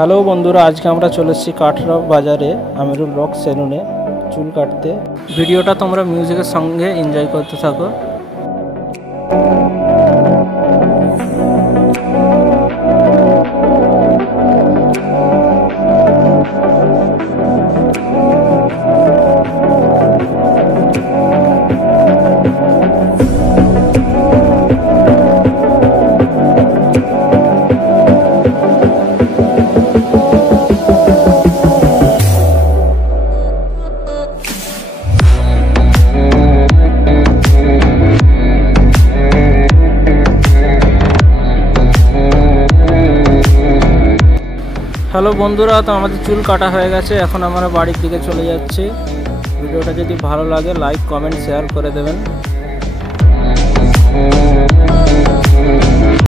হ্যালো বন্ধুরা, আজকে আমরা চলে এসেছি কাঠড়া বাজারে আমিরুল রক সেলুনে চুল কাটতে। ভিডিওটা তোমরা মিউজিকের সঙ্গে এনজয় করতে থাকো। হ্যালো বন্ধুরা, তো আমাদের চুল কাটা হয়ে গেছে, এখন আমরা বাড়ির দিকে চলে যাচ্ছি। ভিডিওটা যদি ভালো লাগে লাইক কমেন্ট শেয়ার করে দেবেন।